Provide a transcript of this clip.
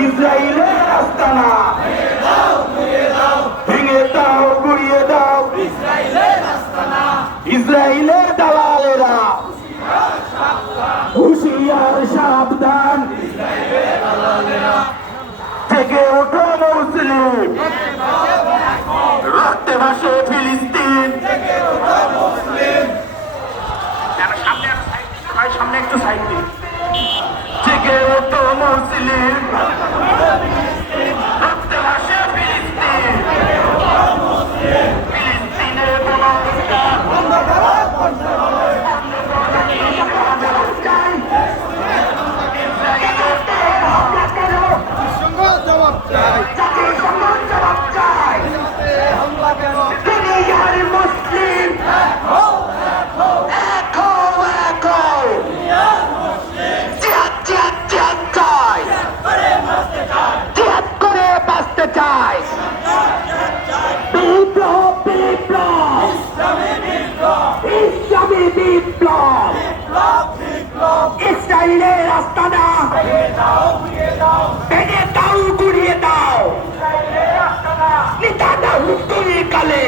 ইসরায়েলের আস্তানা ভেঙে দাও গুড়িয়ে দাও ইসরায়েলের দালালেরা হুঁশিয়ার সাবধান থেকে ওঠো মুসলিম রক্তে ভাসে ফিলিস্তিন সামনে একটু সাইড দিন থেকে ওঠো মুসলিম রক্তে ভাসে ফিলিস্তিন ফিলিস্তিনের বলস্কার ইসরায়েলের আস্তানা ভেঙে দাও গুড়িয়ে দাও নেতানিয়াহুর কালে